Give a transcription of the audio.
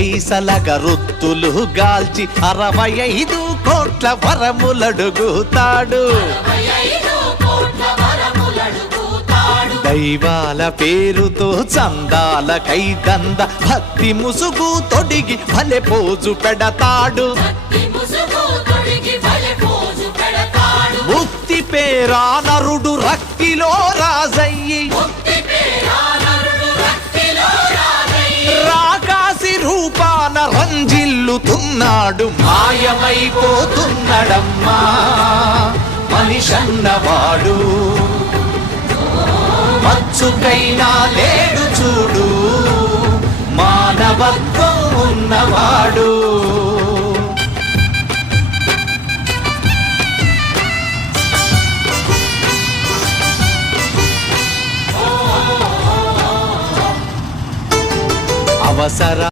పైసల గరుత్తులు గాల్చి 65 కోట్ల వరములడుగుతాడు. దైవాల పేరుతో చందాల కైదంద భక్తి ముసుగు తొడిగి భలే పోజు పెడతాడు. ముక్తి పేరా నరుడు రక్తిలో రాజయ్యి రాకాసి రూపాన రంజిల్లుతున్నాడు. మాయమైపోతున్నాడమ్మా మనిషన్నవాడు. మచ్చుకైనా లేడు చూడు మానవత్వం ఉన్నవాడు. అవసర